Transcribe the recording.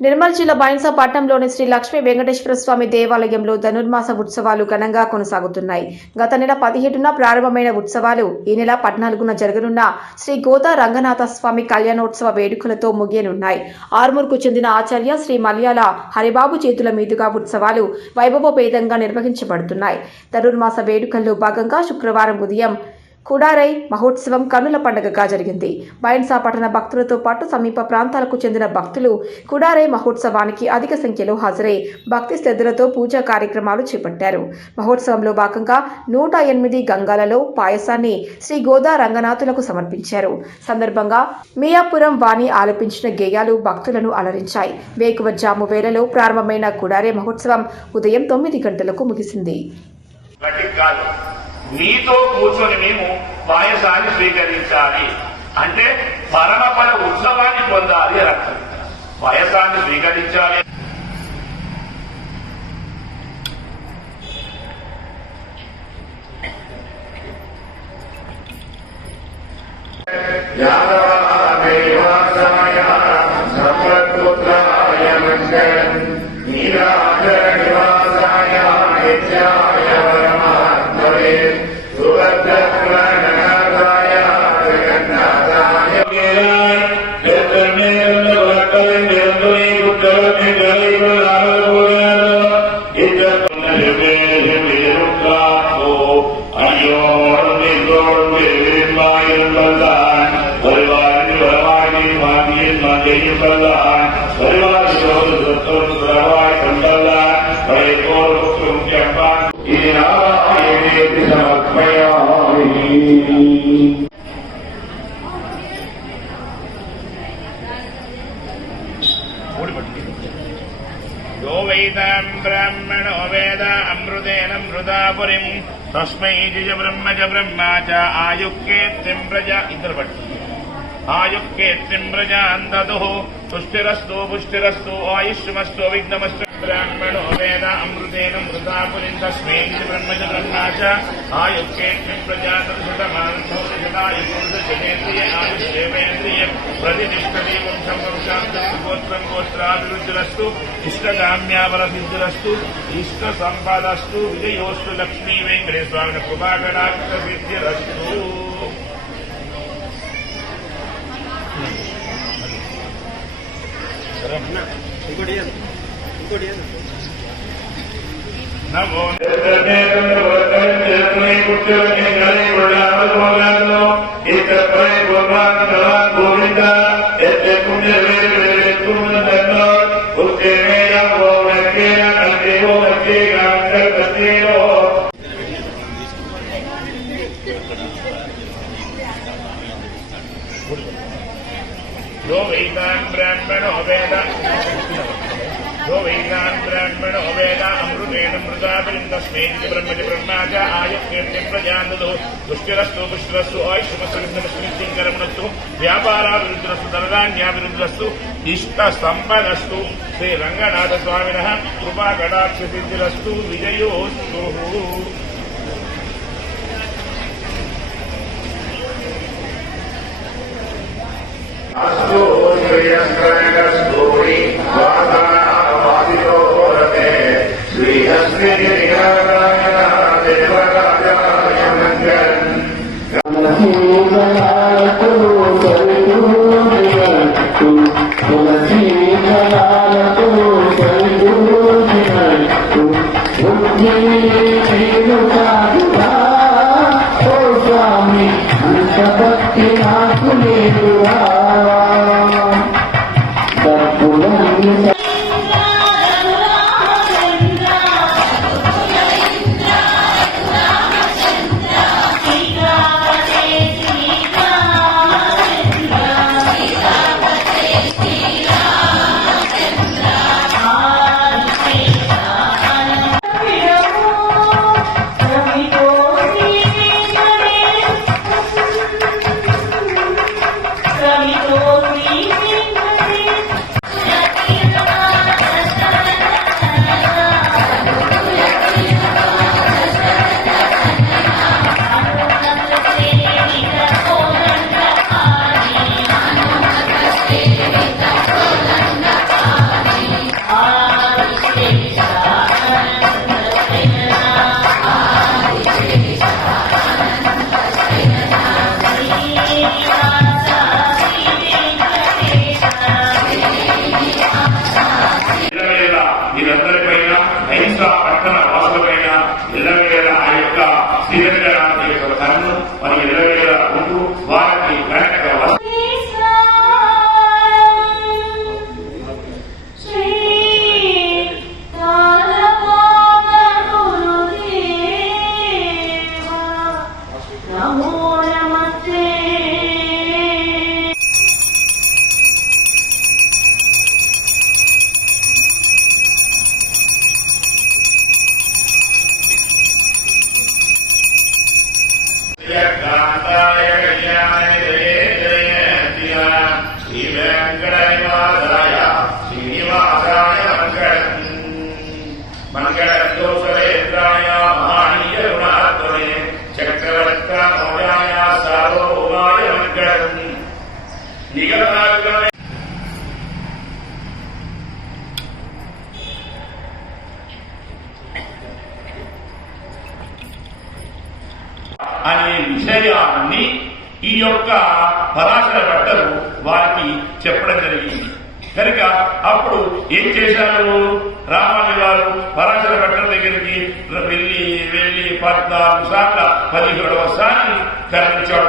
నిర్మల్ జిల్లా బైన్సాపట్నంలోని శ్రీ లక్ష్మీ వెంకటేశ్వర స్వామి దేవాలయంలో ధనుర్మాస ఉత్సవాలు ఘనంగా కొనసాగుతున్నాయి. గత నెల పదిహేడున ప్రారంభమైన ఉత్సవాలు ఈ నెల పద్నాలుగున జరగనున్న శ్రీ గోదా రంగనాథ స్వామి కళ్యాణోత్సవ వేడుకలతో ముగియనున్నాయి. ఆర్మూర్కు చెందిన ఆచార్య శ్రీ మలయాళ హరిబాబు చేతుల మీదుగా ఉత్సవాలు వైభవోపేతంగా నిర్వహించబడుతున్నాయి. ధనుర్మాస వేడుకల్లో భాగంగా శుక్రవారం ఉదయం కుడారై మహోత్సవం కనుల పండుగగా జరిగింది. బైన్సా పట్టణ భక్తులతో పాటు సమీప ప్రాంతాలకు చెందిన భక్తులు కుడారై మహోత్సవానికి అధిక సంఖ్యలో హాజరై భక్తి శ్రద్ధలతో పూజా కార్యక్రమాలు చేపట్టారు. మహోత్సవంలో భాగంగా నూట ఎనిమిది గంగాలలో పాయసాన్ని శ్రీ గోదా రంగనాథులకు సమర్పించారు. సందర్భంగా మియాపురం వాణి ఆలపించిన గేయాలు భక్తులను అలరించాయి. వేకువజాము వేళలో ప్రారంభమైన కుడారే మహోత్సవం ఉదయం తొమ్మిది గంటలకు ముగిసింది. మీతో కూర్చొని మేము పాయసాన్ని స్వీకరించాలి. అంటే పరమపర ఉత్సవాన్ని పొందాలి అని అర్థం. పాయసాన్ని స్వీకరించాలి. கல்லான் வருவாரின் உறவாயின் மாமியின் மங்கையும் கல்லான் வருவாரி சோதரத்தோடு உறவாய் கண்டல்லான் பழையோர் முக்கியம் இது நாராயணே சமர்ப்பயாமி ब्राह्मणो वेद अमृतेन मृदा पुरीम् तस्मै च ब्रह्म च ब्रह्मा च आयुक्केत्तिम् प्रजा इतर पट्टि आयुक्केत्तिम् प्रजाम् ददुः। तुष्टिरस्तु पुष्टिरस्तु विघ्नमस्तु ब्राह्मणो अमृतेन मृदा पुरीम् तस्मै च ब्रह्म च ब्रह्मा च आयुक्केत्तिम् प्रजा तदुषतमानसौषधायुर्जनेन्द्रिय आयुष्येवेन्द्रिय प्रतिष्ठति वंशं वंशान्तोत्रं गोत्राभिवृद्धिरस्तु इष्टकाम्यावरसिद्धिरस्तु इष्टसम्पदस्तु विजयोस्तु लक्ष्मी वेङ्कटेश्वरामिन कृपाकटाक्षसिद्धिरस्तु నమో ో यो वैतान् ब्राह्मणो वेद यो वैतान् ब्राह्मणो वेद अमृतेन मृतापरिम् तस्मै च ब्रह्म च ब्रह्मा च आयुक्तीर्तिम् प्रजान्दतो दुष्टिरस्तु पुष्टिरस्तु आयुष्यमस्मिन्दमस्मिन्करमणस्तु व्यापाराभिवृद्धिरस्तु धनधान्याभिवृद्धिरस्तु इष्टसम्पदस्तु श्रीरङ्गनाथस्वामिनः कृपाकटाक्षसिद्धिरस्तु विजयोस्तु अस्तु श्रियस्करणस्तूरि భక్తి නමෝ නමස්සේ යක්ඛාය කයාය දේතය තියා ඉවංගරය වාදය සිනිවාදාය මංගල මංගල విషయాన్ని ఈ యొక్క పరాశర భట్టలు వారికి చెప్పడం జరిగింది. కనుక అప్పుడు ఏం చేశారు? రామాజు గారు పరాశర భట్టల దగ్గరికి వెళ్ళి వెళ్ళి పద్నాలుగు సార్లు పదిహేడవ సారి కరణించాడు